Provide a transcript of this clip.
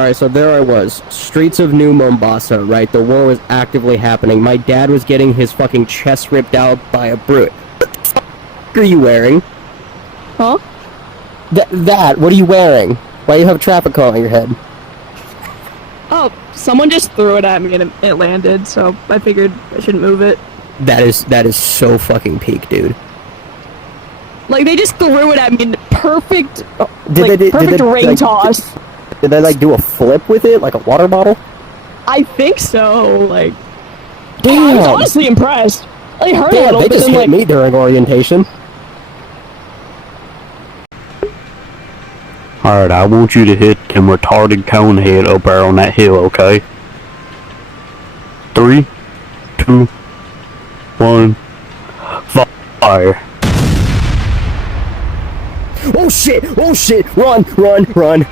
Alright, so there I was. Streets of New Mombasa, right? The war was actively happening. My dad was getting his fucking chest ripped out by a brute. What the fuck are you wearing? Huh? What are you wearing? Why do you have a traffic cone on your head? Oh, someone just threw it at me and it landed, so I figured I shouldn't move it. That is so fucking peak, dude. Like, they just threw it at me in perfect, Did perfect they, ring like, toss. Did they, like, do a flip with it? Like a water bottle? I think so, like... Damn! I was honestly impressed. I heard a Damn, little they bit just and, hit like... me during orientation. Alright, I want you to hit them retarded cone head up there on that hill, okay? 3, 2, 1, fire. Oh shit! Oh shit! Run! Run! Run!